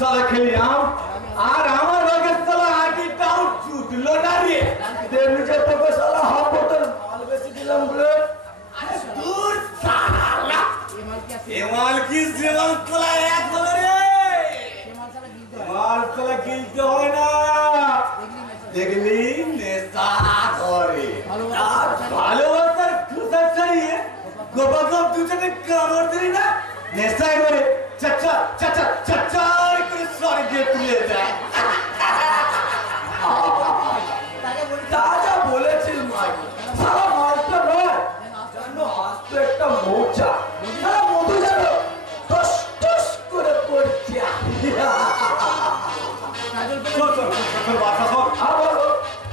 সালা খেলিয়াম আর আমার রোগের সালা হাঁটিটাও জুটলো না রে দেবনি যে তোকে সালা হাফ বোতল মাল বেশি দিলাম বলে আরে দূর সালা এমাল কি জীবন তোলা এক বলে রে মাল সালা গিলতে হয় না দেখলি নেশা করে আর ভালোবাসার খুঁজা ছাড়িয়ে গোপাগপ দুজনে কামড় দিলি না নেশায় করে চাচা চাচা চাচা করে স্বর্গে তুলে যায় দাদা বলেছিল মাই সারা মালটা নয় জানো আজ তো একটা মোচা সারা মধু জানো টস টস করে পড়ছে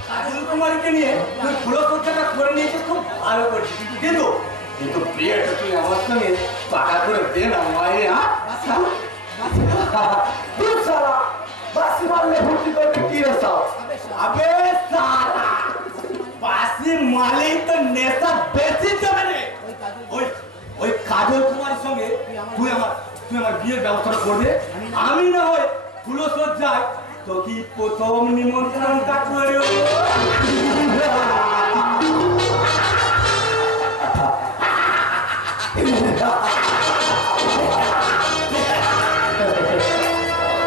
কাজল কুমারীকে নিয়ে তুই পুরো খরচাটা করে নিয়েছিস খুব ভালো করছিস কিন্তু কিন্তু বিয়েটা তুই আমার সঙ্গে পাকা করে দে না মায়ে তুই সারা বাসি মারলে ভর্তি করতে কি রেসাও আবে সারা বাসি মারলেই তো নেশা বেশি যাবে রে ওই ওই কাজল কুমারের সঙ্গে তুই আমার বিয়ের ব্যবস্থা করবে আমি না হয় ফুলো সজ্জায় তো কি প্রথম নিমন্ত্রণটা করে